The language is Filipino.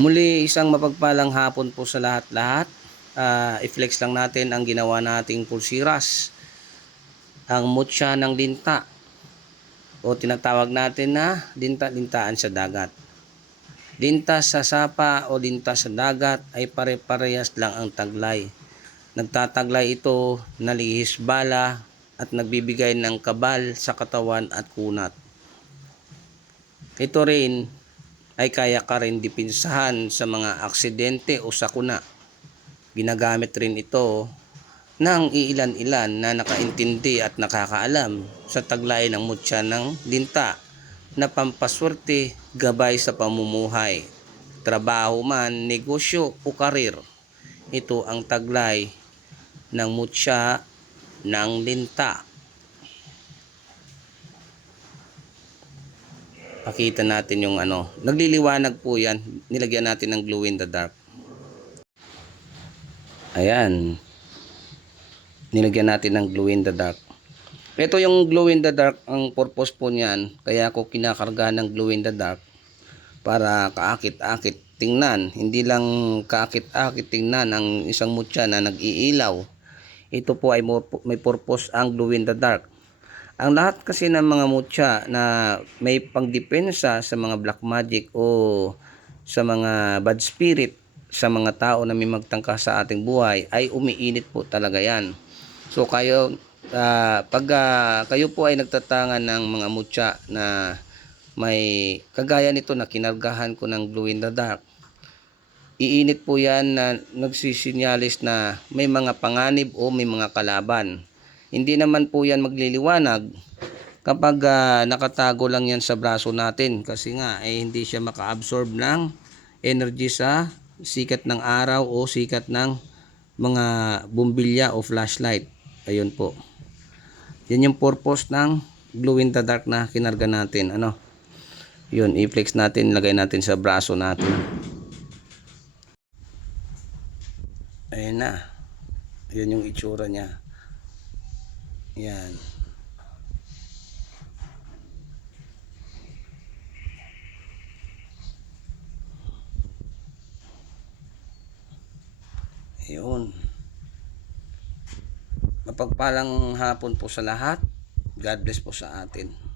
Muli isang mapagpalang hapon po sa lahat-lahat. Ah, i-flex lang natin ang ginawa nating pulsiras. Ang mutya ng linta o tinatawag natin na linta-lintaan sa dagat. Linta sa sapa o linta sa dagat ay pare-parehas lang ang taglay. Nagtataglay ito, nalihis bala at nagbibigay ng kabal sa katawan at kunat. Ito rin ay kaya ka rin dipinsahan sa mga aksidente o sakuna. Ginagamit rin ito ng iilan-ilan na nakaintindi at nakakaalam sa taglay ng mutya ng linta na pampaswerte gabay sa pamumuhay, trabaho man, negosyo o karir. Ito ang taglay ng mutya ng linta. Pakita natin yung ano. Nagliliwanag po yan. Nilagyan natin ng glow in the dark. Ayan. Nilagyan natin ng glow in the dark. Ito yung glow in the dark. Ang purpose po niyan. Kaya ako kinakarga ng glow in the dark. Para kaakit-akit tingnan. Hindi lang kaakit-akit tingnan ang isang mutya na nag-iilaw. Ito po ay may purpose ang glow in the dark. Ang lahat kasi ng mga mutya na may pangdepensa sa mga black magic o sa mga bad spirit sa mga tao na may magtangka sa ating buhay ay umiinit po talaga yan. So kayo ah, pag ah, kayo po ay nagtatangan ng mga mutya na may kagaya nito na kinargahan ko ng glow in the dark iinit po yan na nagsisinyalis na may mga panganib o may mga kalaban. Hindi naman po yan magliliwanag kapag ah, nakatago lang yan sa braso natin kasi nga eh, hindi siya maka-absorb ng energy sa sikat ng araw o sikat ng mga bumbilya o flashlight. Ayun po. Yan yung purpose ng glow in the dark na kinarga natin. Ano? Yun, i-flex natin, lagay natin sa braso natin. Ayan na. Ayan yung itsura niya. Yan. Ayun. Mapagpalang hapon po sa lahat. God bless po sa atin.